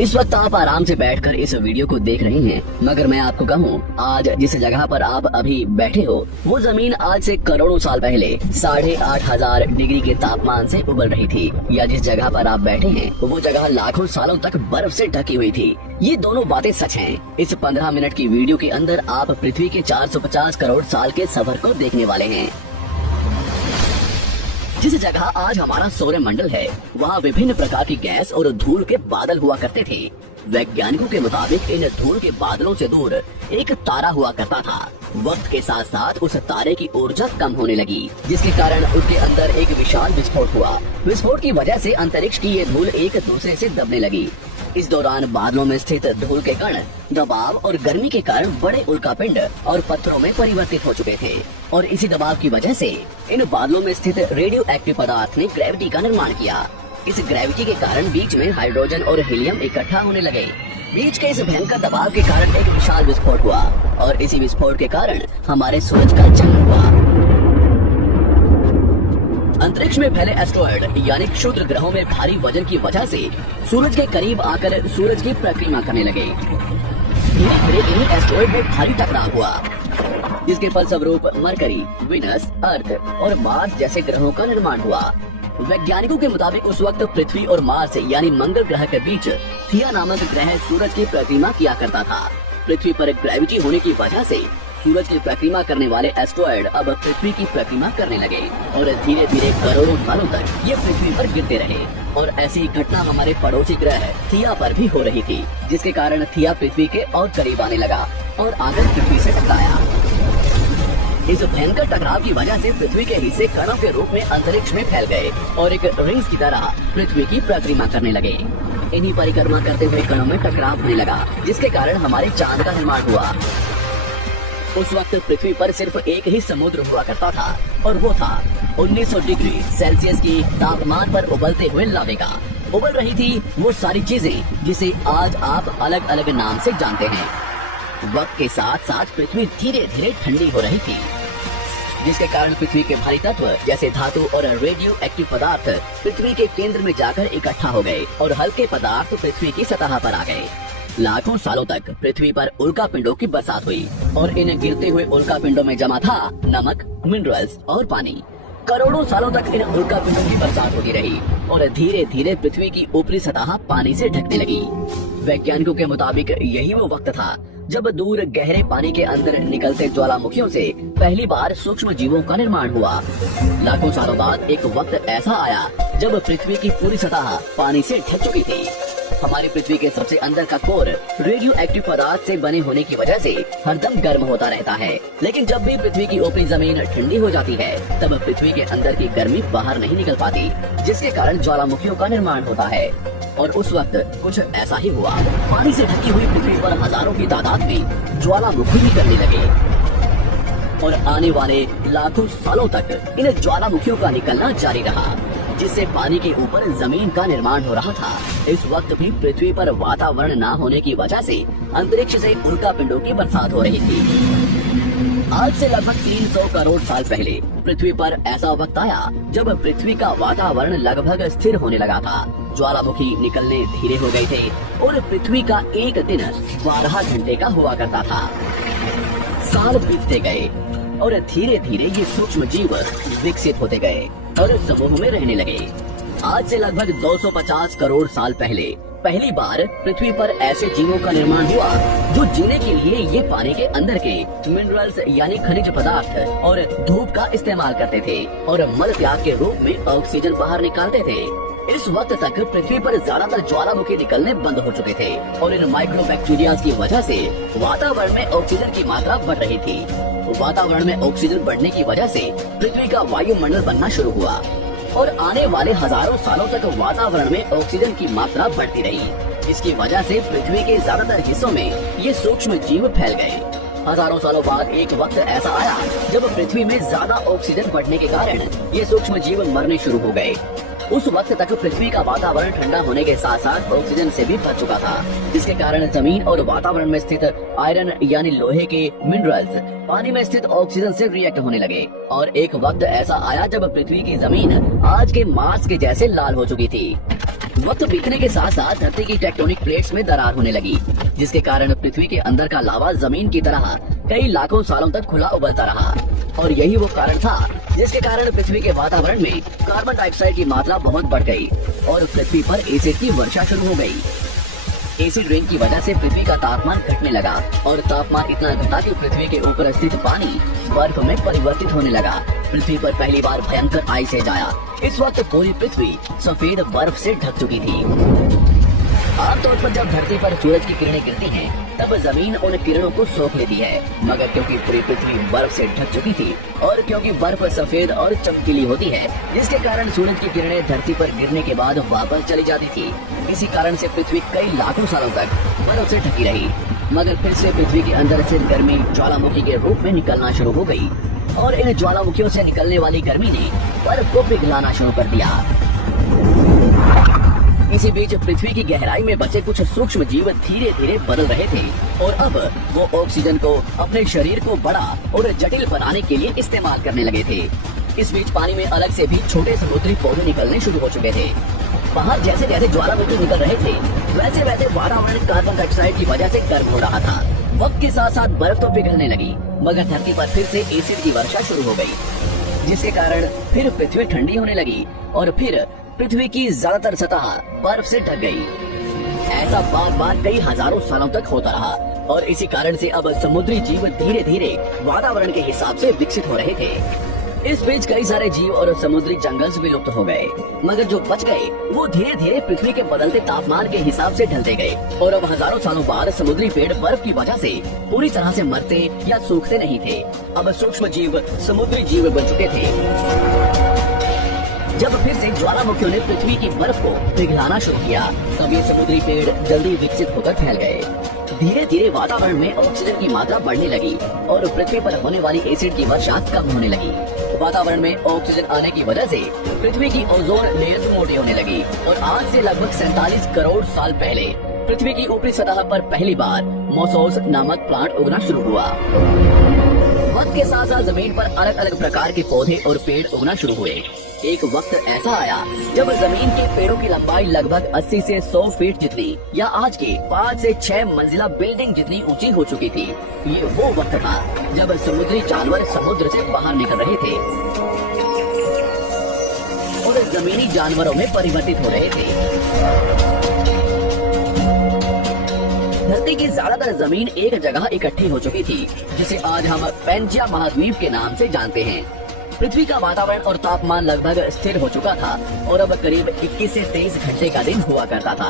इस वक्त आप आराम से बैठकर इस वीडियो को देख रहे हैं, मगर मैं आपको कहूँ, आज जिस जगह पर आप अभी बैठे हो वो जमीन आज से करोड़ों साल पहले 8,500 डिग्री के तापमान से उबल रही थी, या जिस जगह पर आप बैठे हैं वो जगह लाखों सालों तक बर्फ से ढकी हुई थी। ये दोनों बातें सच हैं। इस 15 मिनट की वीडियो के अंदर आप पृथ्वी के 450 करोड़ साल के सफर को देखने वाले हैं। जिस जगह आज हमारा सौरमंडल है, वहाँ विभिन्न प्रकार की गैस और धूल के बादल हुआ करते थे। वैज्ञानिकों के मुताबिक इन धूल के बादलों से दूर एक तारा हुआ करता था। वक्त के साथ साथ उस तारे की ऊर्जा कम होने लगी, जिसके कारण उसके अंदर एक विशाल विस्फोट हुआ। विस्फोट की वजह से अंतरिक्ष की ये धूल एक दूसरे से दबने लगी। इस दौरान बादलों में स्थित धूल के कण दबाव और गर्मी के कारण बड़े उल्कापिंड और पत्थरों में परिवर्तित हो चुके थे, और इसी दबाव की वजह से इन बादलों में स्थित रेडियो एक्टिव पदार्थ ने ग्रेविटी का निर्माण किया। इस ग्रेविटी के कारण बीच में हाइड्रोजन और हीलियम इकट्ठा होने लगे। बीच के इस भयंकर दबाव के कारण एक विशाल विस्फोट हुआ, और इसी विस्फोट के कारण हमारे सूरज का जन्म हुआ। अंतरिक्ष में फैले एस्ट्रॉयड यानी क्षुद्र ग्रहों में भारी वजन की वजह से सूरज के करीब आकर सूरज की परिक्रमा करने लगे। धीरे धीरे इन्हीं एस्ट्रॉयड में भारी टकराव हुआ, जिसके फलस्वरूप मरकरी, विनस, अर्थ और मार्स जैसे ग्रहों का निर्माण हुआ। वैज्ञानिकों के मुताबिक उस वक्त पृथ्वी और मार्स यानी मंगल ग्रह के बीच थिया नामक ग्रह सूरज की परिक्रमा किया करता था। पृथ्वी पर ग्रेविटी होने की वजह से सूरज की परिक्रमा करने वाले एस्ट्रॉयड अब पृथ्वी की परिक्रमा करने लगे, और धीरे धीरे करोड़ों सालों तक ये पृथ्वी पर गिरते रहे। और ऐसी घटना हमारे पड़ोसी ग्रह थिया पर भी हो रही थी, जिसके कारण थिया पृथ्वी के और करीब आने लगा और आकर पृथ्वी से टकराया। इस भयंकर टकराव की वजह से पृथ्वी के हिस्से कणों के रूप में अंतरिक्ष में फैल गए और एक रिंग्स की तरह पृथ्वी की परिक्रमा करने लगे। इन्हीं परिक्रमा करते हुए कणों में टकराव होने लगा, जिसके कारण हमारे चांद का निर्माण हुआ। उस वक्त पृथ्वी पर सिर्फ एक ही समुद्र हुआ करता था, और वो था 1900 डिग्री सेल्सियस की तापमान पर उबलते हुए लावे का। उबल रही थी वो सारी चीजें जिसे आज आप अलग अलग नाम से जानते हैं। वक्त के साथ साथ पृथ्वी धीरे धीरे ठंडी हो रही थी, जिसके कारण पृथ्वी के भारी तत्व जैसे धातु और रेडियो एक्टिव पदार्थ पृथ्वी के केंद्र में जाकर इकट्ठा हो गए, और हल्के पदार्थ पृथ्वी की सतह पर आ गए। लाखों सालों तक पृथ्वी पर उल्कापिंडों की बरसात हुई, और इन गिरते हुए उल्कापिंडों में जमा था नमक, मिनरल्स और पानी। करोड़ों सालों तक इन उल्कापिंडों की बरसात होती रही, और धीरे धीरे पृथ्वी की ऊपरी सतह पानी से ढकने लगी। वैज्ञानिकों के मुताबिक यही वो वक्त था जब दूर गहरे पानी के अंदर निकलते ज्वालामुखियों से पहली बार सूक्ष्म जीवों का निर्माण हुआ। लाखों सालों बाद एक वक्त ऐसा आया जब पृथ्वी की पूरी सतह पानी से ढक चुकी थी। हमारी पृथ्वी के सबसे अंदर का कोर रेडियो एक्टिव पदार्थ से बने होने की वजह से हरदम गर्म होता रहता है, लेकिन जब भी पृथ्वी की ऊपरी जमीन ठंडी हो जाती है, तब पृथ्वी के अंदर की गर्मी बाहर नहीं निकल पाती, जिसके कारण ज्वालामुखियों का निर्माण होता है। और उस वक्त कुछ ऐसा ही हुआ। पानी से ढकी हुई पृथ्वी पर हजारों की तादाद में ज्वालामुखी निकलने लगे, और आने वाले लाखों सालों तक इन ज्वालामुखियों का निकलना जारी रहा, जिससे पानी के ऊपर जमीन का निर्माण हो रहा था। इस वक्त भी पृथ्वी पर वातावरण न होने की वजह से अंतरिक्ष से उल्कापिंडों की बरसात हो रही थी। आज से लगभग 300 करोड़ साल पहले पृथ्वी पर ऐसा वक्त आया जब पृथ्वी का वातावरण लगभग स्थिर होने लगा था। ज्वालामुखी निकलने धीरे हो गए थे, और पृथ्वी का एक दिन 12 घंटे का हुआ करता था। साल बीतते गए, और धीरे धीरे ये सूक्ष्म जीव विकसित होते गए और समूह में रहने लगे। आज से लगभग 250 करोड़ साल पहले पहली बार पृथ्वी पर ऐसे जीवों का निर्माण हुआ जो जीने के लिए ये पानी के अंदर के मिनरल्स यानी खनिज पदार्थ और धूप का इस्तेमाल करते थे, और मल त्याग के रूप में ऑक्सीजन बाहर निकालते थे। इस वक्त तक पृथ्वी पर ज्यादातर ज्वालामुखी निकलने बंद हो चुके थे, और इन माइक्रोबैक्टीरिया की वजह से वातावरण में ऑक्सीजन की मात्रा बढ़ रही थी। वातावरण में ऑक्सीजन बढ़ने की वजह से पृथ्वी का वायुमंडल बनना शुरू हुआ, और आने वाले हजारों सालों तक वातावरण में ऑक्सीजन की मात्रा बढ़ती रही। इसकी वजह से पृथ्वी के ज्यादातर हिस्सों में ये सूक्ष्म जीव फैल गए। हजारों सालों बाद एक वक्त ऐसा आया जब पृथ्वी में ज्यादा ऑक्सीजन बढ़ने के कारण ये सूक्ष्म जीव मरने शुरू हो गए। उस वक्त तक पृथ्वी का वातावरण ठंडा होने के साथ साथ ऑक्सीजन से भी भर चुका था, जिसके कारण जमीन और वातावरण में स्थित आयरन यानी लोहे के मिनरल्स पानी में स्थित ऑक्सीजन से रिएक्ट होने लगे। और एक वक्त ऐसा आया जब पृथ्वी की जमीन आज के मार्स के जैसे लाल हो चुकी थी। वक्त बीतने के साथ साथ धरती की टेक्टोनिक प्लेट्स में दरार होने लगी, जिसके कारण पृथ्वी के अंदर का लावा जमीन की तरह कई लाखों सालों तक खुला उबलता रहा। और यही वो कारण था जिसके कारण पृथ्वी के वातावरण में कार्बन डाइऑक्साइड की मात्रा बहुत बढ़ गई और पृथ्वी पर एसिड की वर्षा शुरू हो गई। एसिड रेन की वजह से पृथ्वी का तापमान घटने लगा और तापमान इतना घटा कि पृथ्वी के ऊपर स्थित पानी बर्फ में परिवर्तित होने लगा। पृथ्वी पर पहली बार भयंकर आइस एज आया। इस वक्त पूरी पृथ्वी सफेद बर्फ से ढक चुकी थी। आमतौर पर जब धरती पर सूरज की किरणें गिरती हैं, तब जमीन उन किरणों को सोख लेती है, मगर क्योंकि पूरी पृथ्वी बर्फ से ढक चुकी थी और क्योंकि बर्फ सफेद और चमकीली होती है, जिसके कारण सूरज की किरणें धरती पर गिरने के बाद वापस चली जाती थी। इसी कारण से पृथ्वी कई लाखों सालों तक बर्फ से ढकी रही, मगर फिर से पृथ्वी के अंदर से गर्मी ज्वालामुखी के रूप में निकलना शुरू हो गई और इन ज्वालामुखियों से निकलने वाली गर्मी ने बर्फ को पिघलाना शुरू कर दिया। इसी बीच पृथ्वी की गहराई में बचे कुछ सूक्ष्म जीव धीरे धीरे बदल रहे थे और अब वो ऑक्सीजन को अपने शरीर को बड़ा और जटिल बनाने के लिए इस्तेमाल करने लगे थे। इस बीच पानी में अलग से भी छोटे समुद्री पौधे निकलने शुरू हो चुके थे। बाहर जैसे जैसे ज्वालामुखी निकल रहे थे, वैसे वैसे वातावरण कार्बन डाइऑक्साइड की वजह से गर्म हो रहा था। वक्त के साथ साथ बर्फ तो पिघलने लगी, मगर धरती पर फिर से एसिड की वर्षा शुरू हो गई, जिसके कारण फिर पृथ्वी ठंडी होने लगी और फिर पृथ्वी की ज्यादातर सतह बर्फ से ढक गई। ऐसा बार बार कई हजारों सालों तक होता रहा और इसी कारण से अब समुद्री जीव धीरे धीरे वातावरण के हिसाब से विकसित हो रहे थे। इस बीच कई सारे जीव और समुद्री जंगल विलुप्त हो गए, मगर जो बच गए वो धीरे धीरे पृथ्वी के बदलते तापमान के हिसाब से ढलते गए और अब हजारों सालों बाद समुद्री पेड़ बर्फ की वजह से पूरी तरह से मरते या सूखते नहीं थे। अब सूक्ष्म जीव समुद्री जीव बन चुके थे। जब फिर से ज्वालामुखियों ने पृथ्वी की बर्फ को पिघलाना शुरू किया, तब ये समुद्री पेड़ जल्दी विकसित होकर फैल गए। धीरे धीरे वातावरण में ऑक्सीजन की मात्रा बढ़ने लगी और पृथ्वी पर होने वाली एसिड की वर्षा कम होने लगी। वातावरण में ऑक्सीजन आने की वजह से पृथ्वी की ओजोन लेयर्स मोटी होने लगी और आज से लगभग 47 करोड़ साल पहले पृथ्वी की ऊपरी सतह पर पहली बार मोसोस नामक प्लांट उगना शुरू हुआ। वक्त के साथ साथ जमीन पर अलग अलग प्रकार के पौधे और पेड़ उगना शुरू हुए। एक वक्त ऐसा आया जब जमीन के पेड़ों की लंबाई लगभग 80 से 100 फीट जितनी या आज के 5 से 6 मंजिला बिल्डिंग जितनी ऊंची हो चुकी थी। ये वो वक्त था जब समुद्री जानवर समुद्र से बाहर निकल रहे थे और जमीनी जानवरों में परिवर्तित हो रहे थे। धरती की ज्यादातर जमीन एक जगह इकट्ठी हो चुकी थी, जिसे आज हम पैंजिया महाद्वीप के नाम से जानते हैं। पृथ्वी का वातावरण और तापमान लगभग स्थिर हो चुका था और अब करीब 21 से 23 घंटे का दिन हुआ करता था।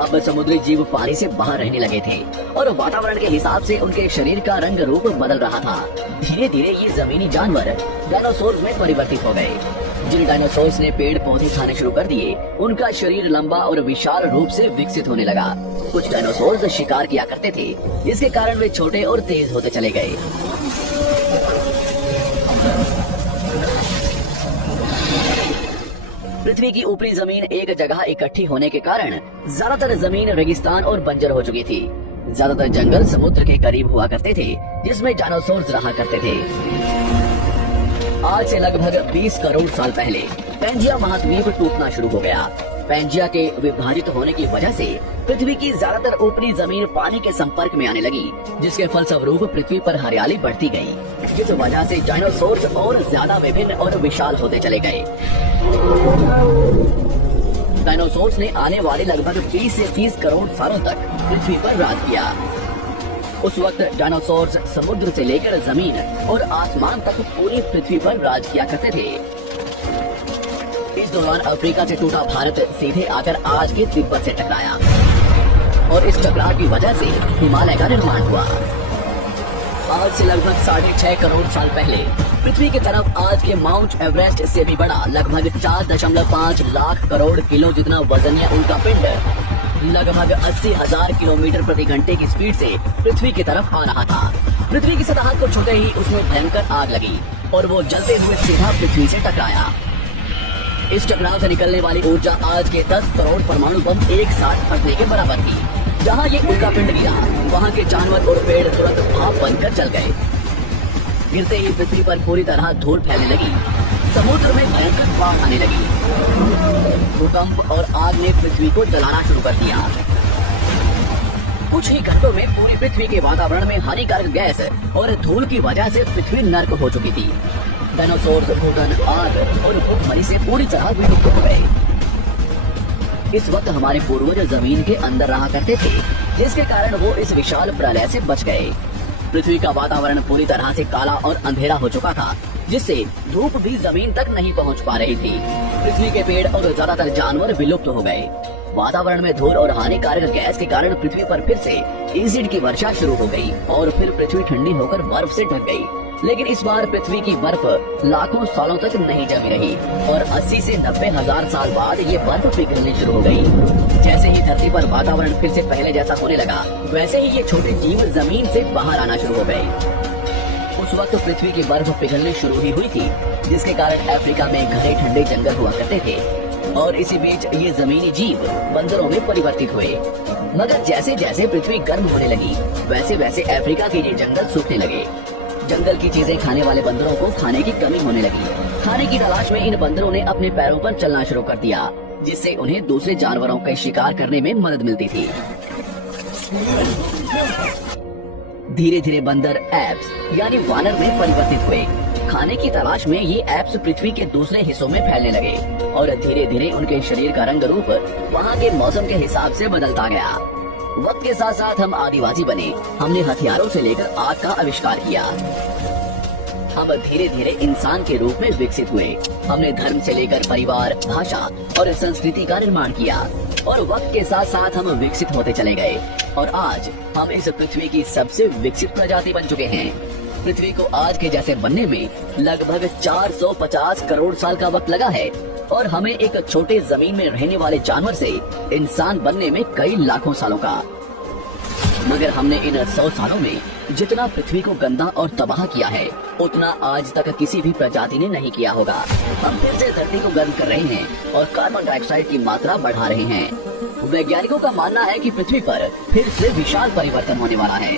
अब समुद्री जीव पानी से बाहर रहने लगे थे और वातावरण के हिसाब से उनके शरीर का रंग रूप बदल रहा था। धीरे धीरे ये जमीनी जानवर डायनासोर में परिवर्तित हो गए। जिन डायनासोर्स ने पेड़ पौधे खाने शुरू कर दिए, उनका शरीर लंबा और विशाल रूप से विकसित होने लगा। कुछ डायनासोर्स शिकार किया करते थे, जिसके कारण वे छोटे और तेज होते चले गए। पृथ्वी की ऊपरी जमीन एक जगह इकट्ठी होने के कारण ज्यादातर जमीन रेगिस्तान और बंजर हो चुकी थी। ज्यादातर जंगल समुद्र के करीब हुआ करते थे, जिसमें डायनासोर्स रहा करते थे। आज से लगभग 20 करोड़ साल पहले पैंजिया महाद्वीप टूटना शुरू हो गया। पैंजिया के विभाजित होने की वजह से पृथ्वी की ज्यादातर ऊपरी जमीन पानी के संपर्क में आने लगी, जिसके फलस्वरूप पृथ्वी पर हरियाली बढ़ती गई। जिस वजह से डायनासोर्स और ज्यादा विभिन्न और विशाल होते चले गए। डायनासोर्स ने आने वाले लगभग 20 से 30 करोड़ सालों तक पृथ्वी पर राज किया। उस वक्त डायनासोर्स समुद्र से लेकर जमीन और आसमान तक पूरी पृथ्वी पर राज किया करते थे। इस दौरान अफ्रीका से टूटा भारत सीधे आकर आज के तिब्बत से टकराया और इस टकराव की वजह से हिमालय का निर्माण हुआ। आज से लगभग 6.5 करोड़ साल पहले पृथ्वी की तरफ आज के माउंट एवरेस्ट से भी बड़ा लगभग 4.5 लाख करोड़ किलो जितना वजनिया उल्का पिंड लगभग 80,000 किलोमीटर प्रति घंटे की स्पीड से पृथ्वी की तरफ आ रहा था। पृथ्वी की सतह को छूते ही उसमें भयंकर आग लगी और वो जलते हुए सीधा पृथ्वी से टकराया। इस टकराव से निकलने वाली ऊर्जा आज के 10 करोड़ परमाणु बम एक साथ फटने के बराबर थी। जहाँ ये उल्का पिंड गिरा, वहाँ के जानवर और पेड़ तुरंत भाप बनकर जल गए। गिरते ही पृथ्वी पर पूरी तरह धूल फैलने लगी। समुद्र में भयंकर बाढ़ आने लगी। भूकंप और आग ने पृथ्वी को जलाना शुरू कर दिया। कुछ ही घंटों में पूरी पृथ्वी के वातावरण में हानिकारक गैस और धूल की वजह से पृथ्वी नर्क हो चुकी थी। डायनासोर, भूकंप, आग और भूखमरी से पूरी तरह विलुप्त हो गए। इस वक्त हमारे पूर्वज जमीन के अंदर रहा करते थे, जिसके कारण वो इस विशाल प्रलय से बच गए। पृथ्वी का वातावरण पूरी तरह से काला और अंधेरा हो चुका था, जिससे धूप भी जमीन तक नहीं पहुंच पा रही थी। पृथ्वी के पेड़ और ज्यादातर जानवर विलुप्त हो गए। वातावरण में धूल और हानिकारक गैस के कारण पृथ्वी पर फिर से एसिड की वर्षा शुरू हो गई और फिर पृथ्वी ठंडी होकर बर्फ से ढक गई। लेकिन इस बार पृथ्वी की बर्फ लाखों सालों तक नहीं जमी रही और 80 से 90 हजार साल बाद ये बर्फ पिघलनी शुरू हो गई। जैसे ही धरती पर वातावरण फिर से पहले जैसा होने लगा, वैसे ही ये छोटे जीव जमीन से बाहर आना शुरू हो गए। उस वक्त पृथ्वी की बर्फ पिघलनी शुरू ही हुई थी, जिसके कारण अफ्रीका में घने ठंडे जंगल हुआ करते थे और इसी बीच ये जमीनी जीव बंदरों में परिवर्तित हुए। मगर जैसे जैसे पृथ्वी गर्म होने लगी, वैसे वैसे अफ्रीका के ये जंगल सूखने लगे। जंगल की चीजें खाने वाले बंदरों को खाने की कमी होने लगी। खाने की तलाश में इन बंदरों ने अपने पैरों पर चलना शुरू कर दिया, जिससे उन्हें दूसरे जानवरों का शिकार करने में मदद मिलती थी। धीरे धीरे बंदर एप्स यानी वानर में परिवर्तित हुए। खाने की तलाश में ये एप्स पृथ्वी के दूसरे हिस्सों में फैलने लगे और धीरे धीरे उनके शरीर का रंग रूप वहाँ के मौसम के हिसाब से बदलता गया। वक्त के साथ साथ हम आदिवासी बने। हमने हथियारों से लेकर आग का आविष्कार किया। हम धीरे धीरे इंसान के रूप में विकसित हुए। हमने धर्म से लेकर परिवार, भाषा और संस्कृति का निर्माण किया और वक्त के साथ साथ हम विकसित होते चले गए और आज हम इस पृथ्वी की सबसे विकसित प्रजाति बन चुके हैं। पृथ्वी को आज के जैसे बनने में लगभग 450 करोड़ साल का वक्त लगा है और हमें एक छोटे जमीन में रहने वाले जानवर से इंसान बनने में कई लाखों सालों का। मगर हमने इन 100 सालों में जितना पृथ्वी को गंदा और तबाह किया है, उतना आज तक किसी भी प्रजाति ने नहीं किया होगा। हम फिर से धरती को गर्म कर रहे हैं और कार्बन डाइऑक्साइड की मात्रा बढ़ा रहे हैं। वैज्ञानिकों का मानना है कि पृथ्वी पर फिर से विशाल परिवर्तन होने वाला है।